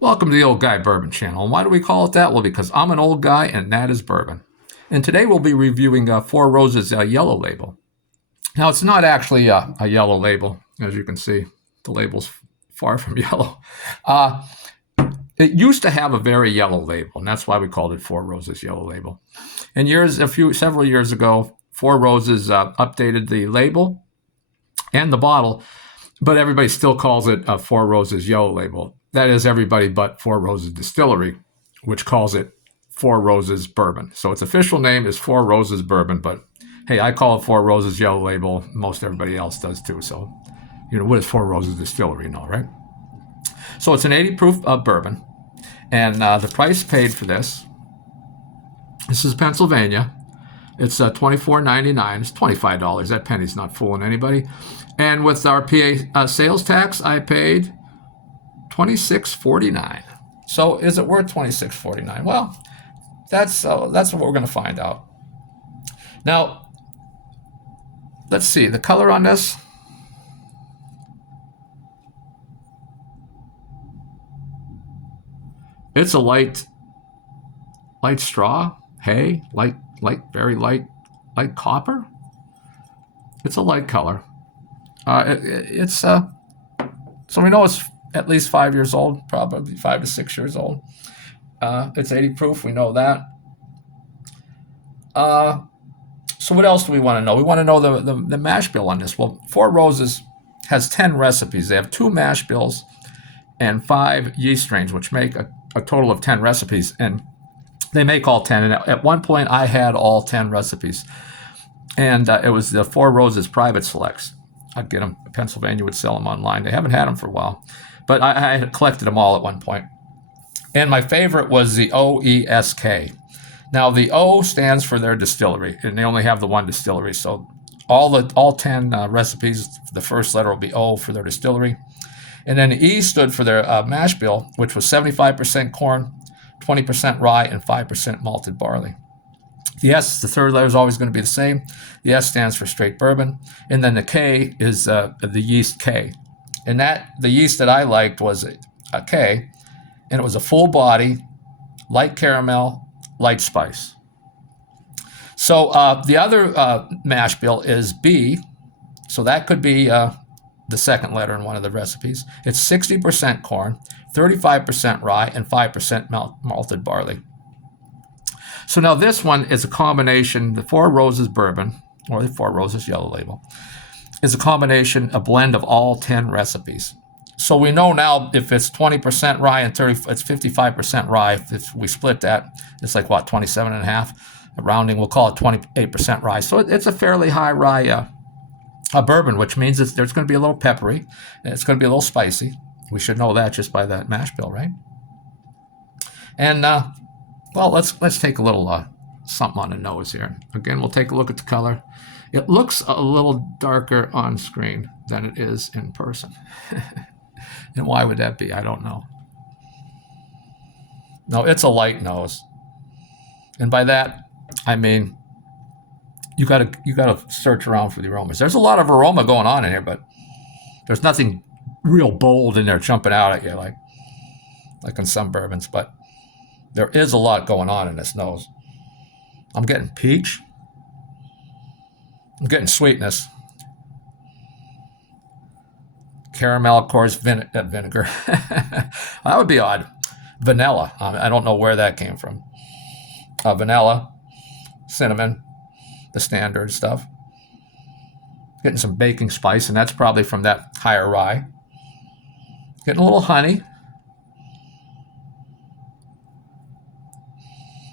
Welcome to the Old Guy Bourbon channel. And why do we call it that? Well, because I'm an old guy and that is bourbon. And today we'll be reviewing Four Roses Yellow Label. Now, it's not actually a yellow label, as you can see. The label's far from yellow. Uh, it used to have a very yellow label, and that's why we called it Four Roses Yellow Label. And several years ago, Four Roses updated the label and the bottle, but everybody still calls it a Four Roses Yellow Label. That is everybody but Four Roses Distillery, which calls it Four Roses Bourbon. So its official name is Four Roses Bourbon, but hey, I call it Four Roses Yellow Label. Most everybody else does too. So, what is Four Roses Distillery? Right? So it's an 80 proof bourbon, and the price paid for this. This is Pennsylvania. It's $24.99. It's $25. That penny's not fooling anybody. And with our PA sales tax, I paid $26.49. So is it worth $26.49? Well, that's what we're going to find out. Now, let's see the color on this. It's a light straw, hay, very light copper. It's a light color. So we know it's at least 5 years old, probably 5 to 6 years old. It's 80 proof. We know that. So what else do we want to know? We want to know the mash bill on this. Well, Four Roses has 10 recipes. They have 2 mash bills and 5 yeast strains, which make a total of 10 recipes. And they make all 10. And at one point, I had all 10 recipes. And it was the Four Roses Private Selects. I'd get them. Pennsylvania would sell them online. They haven't had them for a while. But I had collected them all at one point. And my favorite was the OESK. Now, the O stands for their distillery, and they only have the one distillery. So all 10 recipes, the first letter will be O for their distillery. And then the E stood for their mash bill, which was 75% corn, 20% rye, and 5% malted barley. The S, the third letter, is always going to be the same. The S stands for straight bourbon. And then the K is the yeast K. And the yeast that I liked was a K, and it was a full body, light caramel, light spice. So the other mash bill is B, so that could be the second letter in one of the recipes. It's 60% corn, 35% rye, and 5% malted barley. So now this one is a combination, the Four Roses Bourbon, or the Four Roses Yellow Label, is a combination, a blend of all 10 recipes. So we know now if it's 20% rye and it's 55% rye. If we split that, it's like what, 27 and a half? Rounding, we'll call it 28% rye. So it's a fairly high rye bourbon, which means there's going to be a little peppery and it's going to be a little spicy. We should know that just by that mash bill, right? And well, let's take a little something on the nose here. Again, we'll take a look at the color. It looks a little darker on screen than it is in person. And why would that be? I don't know. No, it's a light nose. And by that, I mean, you gotta search around for the aromas. There's a lot of aroma going on in here, but there's nothing real bold in there jumping out at you like in some bourbons. But there is a lot going on in this nose. I'm getting peach. I'm getting sweetness. Caramel, of course, vinegar. That would be odd. Vanilla. I don't know where that came from. Vanilla, cinnamon, the standard stuff. Getting some baking spice, and that's probably from that higher rye. Getting a little honey.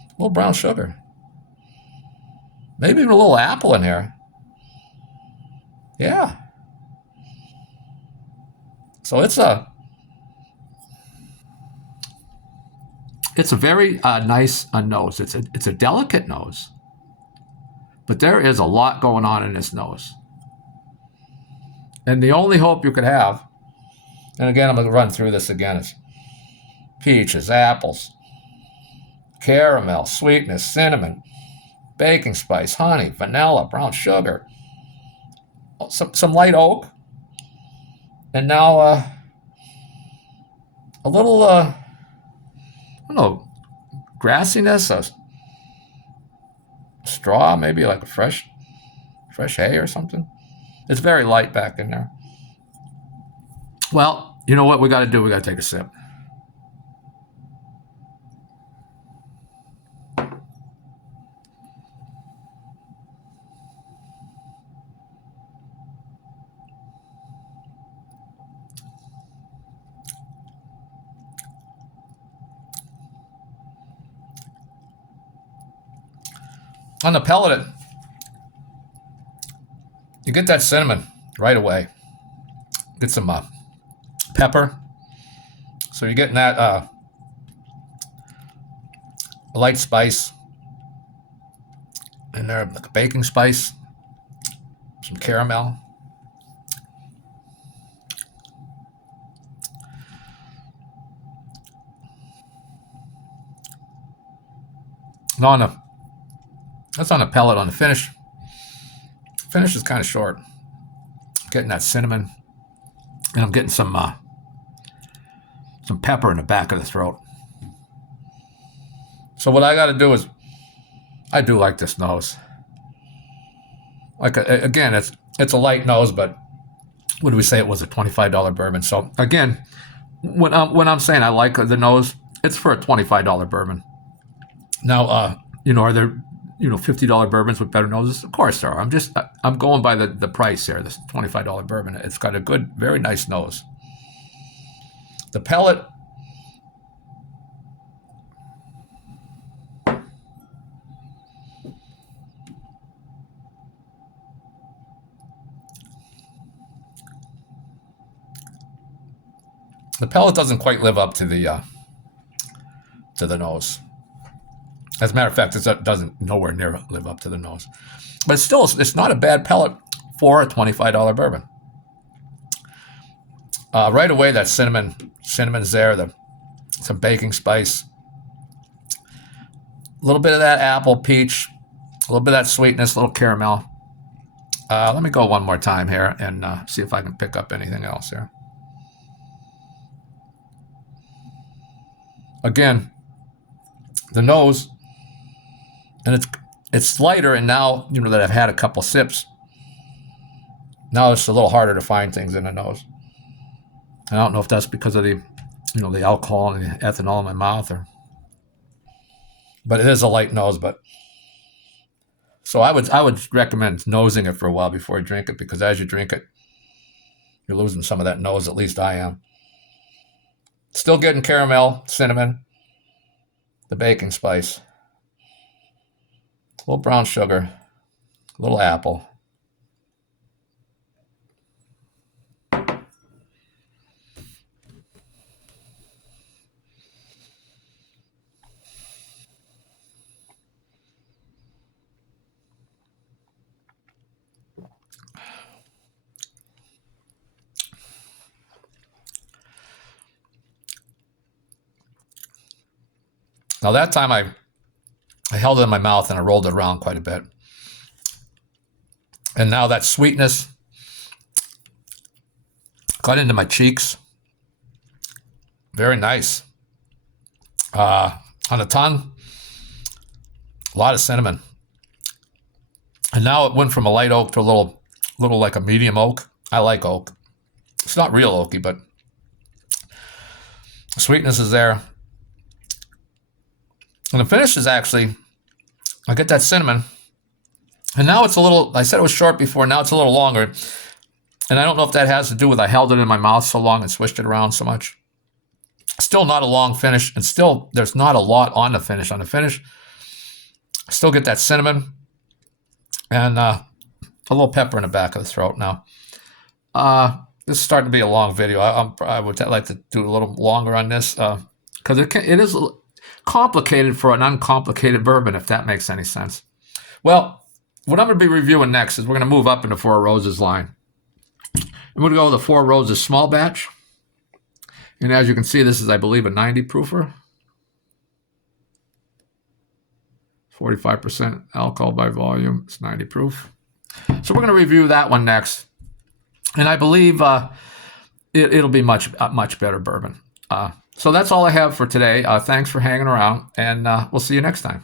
A little brown sugar. Maybe even a little apple in here. Yeah. So it's a very nice nose. It's a delicate nose, but there is a lot going on in this nose. And the only hope you could have, and again I'm going to run through this again, is peaches, apples, caramel, sweetness, cinnamon, baking spice, honey, vanilla, brown sugar, some light oak, and now a little don't know, grassiness, a straw, maybe like a fresh hay or something. It's very light back in there. Well, you know what we got to do? We got to take a sip. On the pellet, you get that cinnamon right away. Get some pepper. So you're getting that light spice in there, like a baking spice, some caramel. No, that's on the pellet. On the finish. Finish is kind of short. Getting that cinnamon, and I'm getting some pepper in the back of the throat. So what I got to do is, I do like this nose. Like again, it's a light nose, but what do we say? It was a $25 bourbon. So again, when I'm saying I like the nose, it's for a $25 bourbon. Now, are there $50 bourbons with better noses? Of course there are. I'm going by the price here. This $25 bourbon. It's got a good, very nice nose. The pellet. The pellet doesn't quite live up to the nose. As a matter of fact, it doesn't nowhere near live up to the nose. But it's not a bad pellet for a $25 bourbon. Right away, that cinnamon's there, some baking spice, a little bit of that apple, peach, a little bit of that sweetness, a little caramel. Let me go one more time here and see if I can pick up anything else here. Again, the nose, and it's lighter, and now that I've had a couple sips, now it's a little harder to find things in the nose. I don't know if that's because of the alcohol and the ethanol in my mouth, but it is a light nose. But so I would recommend nosing it for a while before you drink it, because as you drink it, you're losing some of that nose. At least I am. Still getting caramel, cinnamon, the baking spice, a little brown sugar, a little apple. Now that time I held it in my mouth and I rolled it around quite a bit. And now that sweetness got into my cheeks. Very nice. On the tongue, a lot of cinnamon. And now it went from a light oak to a little like a medium oak. I like oak. It's not real oaky, but the sweetness is there. And the finish is actually, I get that cinnamon. And now it's a little, I said it was short before, now it's a little longer. And I don't know if that has to do with I held it in my mouth so long and swished it around so much. Still not a long finish, and still there's not a lot on the finish. On the finish, I still get that cinnamon and a little pepper in the back of the throat. Now, this is starting to be a long video. I would like to do a little longer on this because it is complicated for an uncomplicated bourbon, if that makes any sense. Well, what I'm going to be reviewing next is we're going to move up into Four Roses line. I'm going to go with the Four Roses small batch. And as you can see, this is, I believe, a 90 proofer. 45% alcohol by volume. It's 90 proof. So we're going to review that one next. And I believe it'll be much better bourbon. So that's all I have for today. Thanks for hanging around, and we'll see you next time.